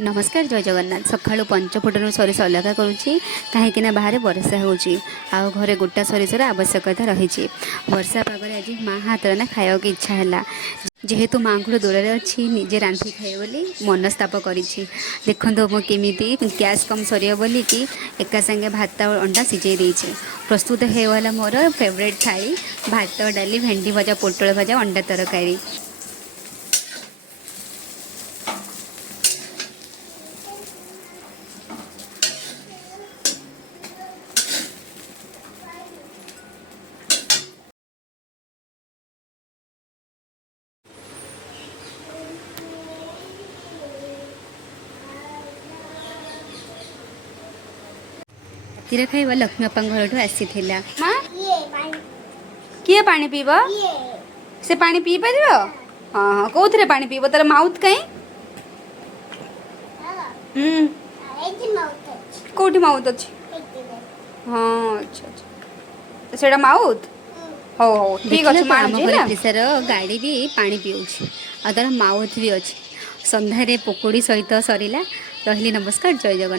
नमस्कार जय जगन्नाथ सकाळु पंचफुटन सरिष अलगा करुँची कहीं बाहर वर्षा होची आउ घरे गोटा सरिषर आवश्यकता रही वर्षा पागरे आज माँ हाथ ना खाया की इच्छा है जेहेतु माँ को दूर अच्छी निजे रांधि खाए बोली मनस्ताप कर देखो मुझे गैस कम सर बोली कि एका संगे भात और अंडा सिझे देछे प्रस्तुत होगा मोर फेवरेट थाली भात डाली भेंडी भजा पोटल भजा अंडा तरकारी। तीर खाइबा लक्ष्मी अप्पा घर आसी माँ किए पानी पीब से पानी पी पार हाँ हाँ कौ थे पानी पीब तार माउथ कहीं कौटी माउथ अच्छी हाँ अच्छा अच्छा से माउथ हो हो ठीक अच्छे सर गाड़ी भी पानी पीऊँ आ तार माउथ भी अच्छे संध्यारे पकोड़ी सहित सरला रही नमस्कार जय जगन्नाथ।